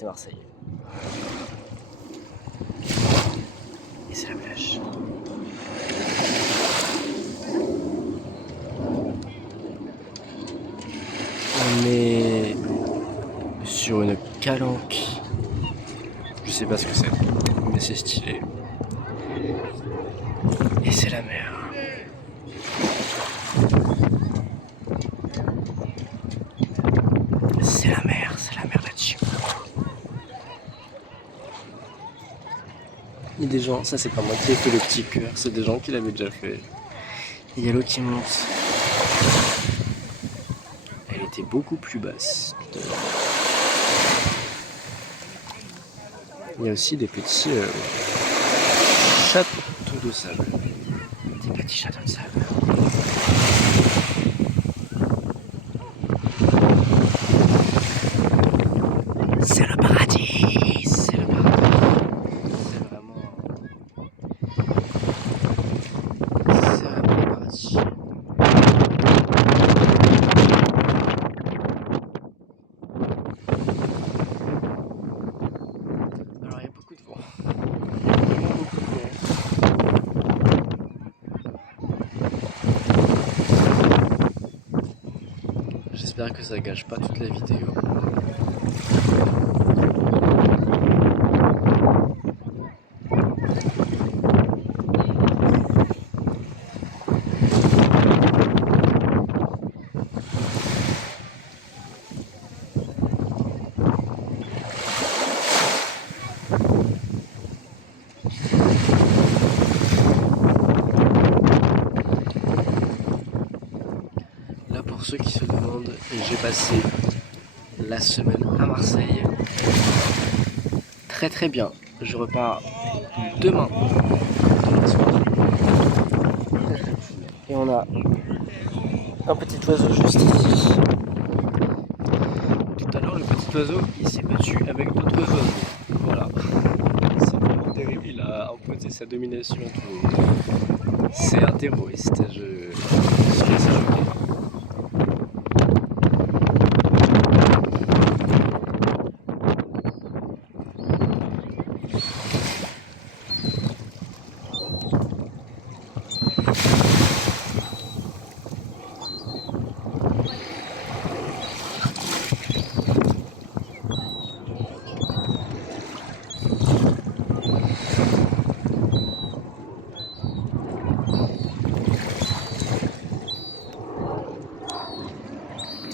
c'est Marseille. Et c'est la plage. On est sur une calanque. Je sais pas ce que c'est, mais c'est stylé. Et c'est la mer. C'est la mer là-dessus. Il y a des gens, ça c'est pas moi qui ai fait le petit cœur, c'est des gens qui l'avaient déjà fait. Il y a l'eau qui monte. Elle était beaucoup plus basse tout à l'heure. Il y a aussi des petits châteaux de sable. Des petits châteaux de sable. C'est le paradis. C'est le paradis. C'est vraiment le paradis. Alors il y a beaucoup de vent. Vraiment beaucoup de vent. J'espère que ça gâche pas toute la vidéo. Là, pour ceux qui se demandent, j'ai passé la semaine à Marseille. Très très bien. Je repars demain soir. Et on a un petit oiseau juste ici. Tout à l'heure, le petit oiseau, il s'est battu avec d'autres oiseaux. Voilà. C'est vraiment terrible. Il a imposé sa domination. C'est un terroriste. Je suis assez choqué.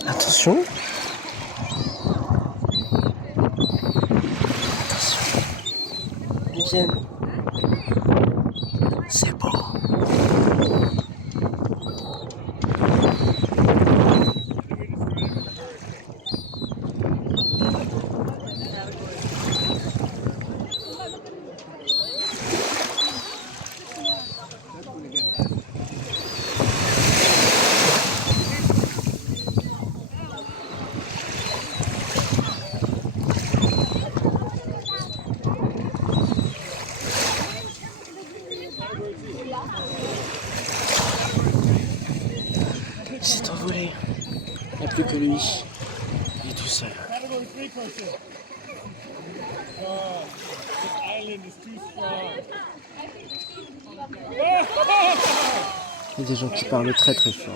Attention. Attention. Ils viennent. C'est beau. Il s'est envolé. Il n'y a plus que lui. Il est tout seul. Il y a des gens qui parlent très très fort.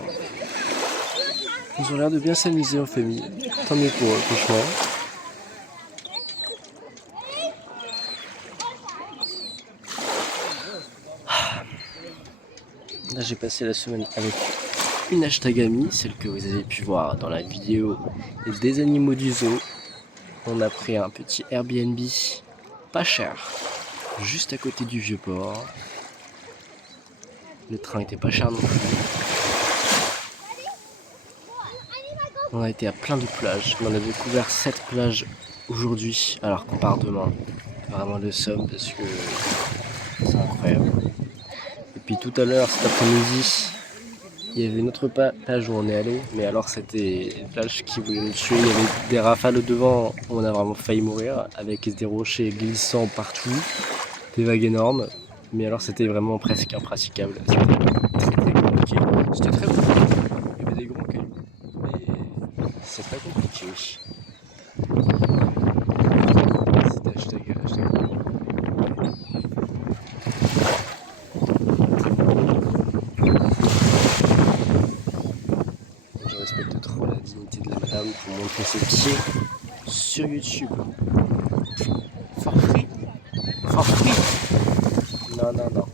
Ils ont l'air de bien s'amuser en famille. Tant mieux pour eux, franchement. Là, j'ai passé la semaine avec une hashtag amie, celle que vous avez pu voir dans la vidéo des animaux du zoo. On a pris un petit Airbnb pas cher, juste à côté du Vieux-Port. Le train était pas cher non plus. On a été à plein de plages. On a découvert 7 plages aujourd'hui, alors qu'on part demain. Vraiment le somme parce que c'est incroyable. Et puis tout à l'heure, cet après-midi, il y avait une autre plage où on est allé, mais alors c'était une plage qui voulait nous tuer. Il y avait des rafales au devant, on a vraiment failli mourir, avec des rochers glissants partout, des vagues énormes. Mais alors c'était vraiment presque impraticable. C'était très compliqué. C'était très beau. Il y avait des grands cailloux, mais c'est très compliqué. montrer ses pieds sur YouTube. For free? For free? Non, non, non.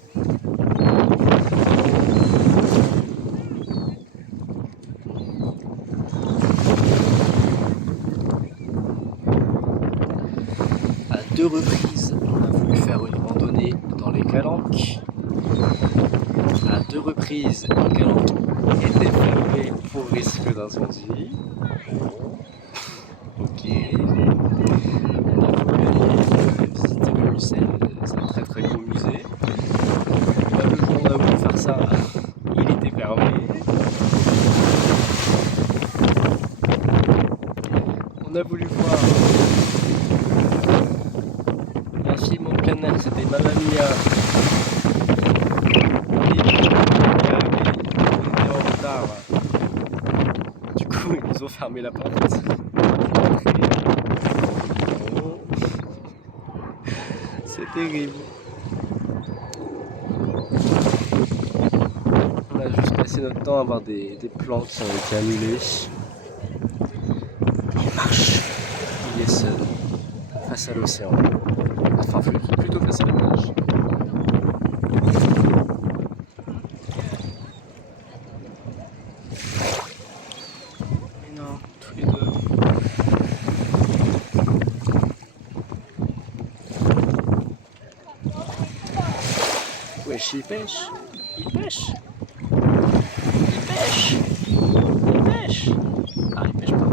À 2 reprises, on a voulu faire une randonnée dans les Calanques. À 2 reprises, les Calanques étaient fermées pour risque d'incendie. Ok. On a voulu visiter le musée, c'est un très très gros musée. Le jour où on a voulu faire ça, il était fermé. On a voulu voir un film en plein air, c'était Mamma Mia. Et on était en retard. Du coup, ils nous ont fermé la porte. Oh. C'est terrible. On a juste passé notre temps à voir des plans qui ont été annulés. Il marche. Il est seul. Face à l'océan. Enfin, plutôt face à la plage. Mais non, tous les deux. Wesh, il pêche. Il pêche. Il pêche. Il pêche. Ah, il pêche pas.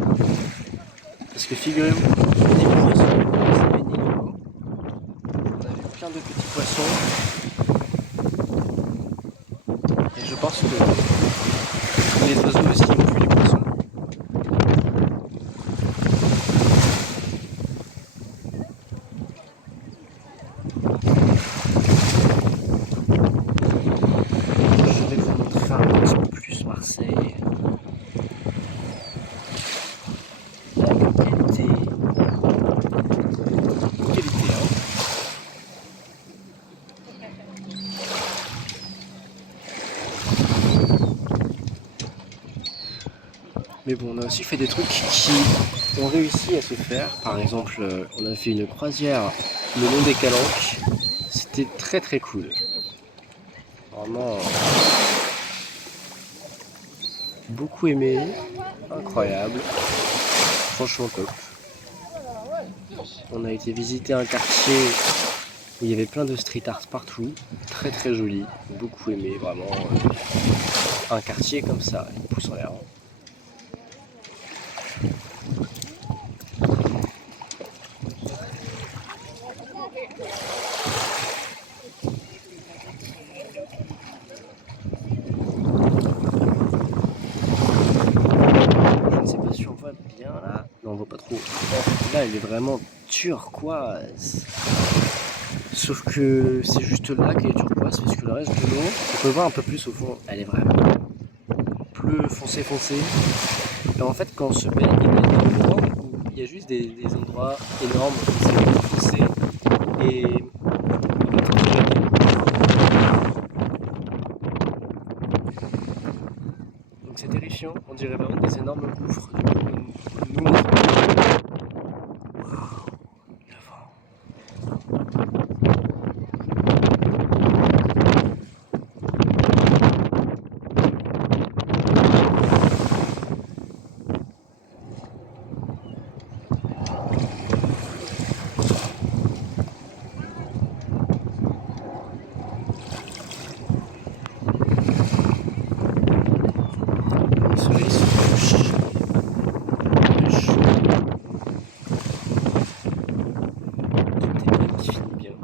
Parce que figurez-vous, des poissons commencent à baigner là-haut. On a vu plein de petits poissons. Et je pense que les oiseaux aussi ont vu les poissons. Je vais vous montrer un petit peu plus Marseille. Qualité. Qualité, hein. Mais bon, on a aussi fait des trucs qui ont réussi à se faire. Par exemple, on a fait une croisière le long des Calanques. C'était très très cool. Vraiment beaucoup aimé, incroyable, franchement top. On a été visiter un quartier où il y avait plein de street art partout, très très joli, beaucoup aimé, vraiment un quartier comme ça, une pousse en l'air. Bien là, non on voit pas trop. Là elle est vraiment turquoise. Sauf que c'est juste là qu'elle est turquoise parce que le reste de l'eau, on peut voir un peu plus au fond, elle est vraiment bleu foncé. Et en fait quand on se baigne, il y a des endroits où il y a juste des endroits énormes où c'est bleu foncé et donc c'est terrifiant, on dirait vraiment des énormes gouffres. Nous, le soleil se couche. Il est chaud. Tout est bien qui finit bien.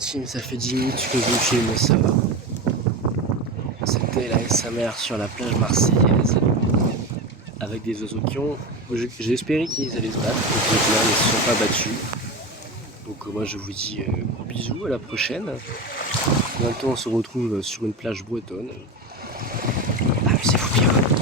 Team, ça fait 10 minutes que je filme, mais ça va. C'était la SMR sur la plage marseillaise avec des oiseaux qui ont... J'ai espéré qu'ils allaient se battre, et puis au final ils ne se sont pas battus. Donc moi je vous dis gros bisous, à la prochaine. Bientôt on se retrouve sur une plage bretonne. Amusez-vous bien.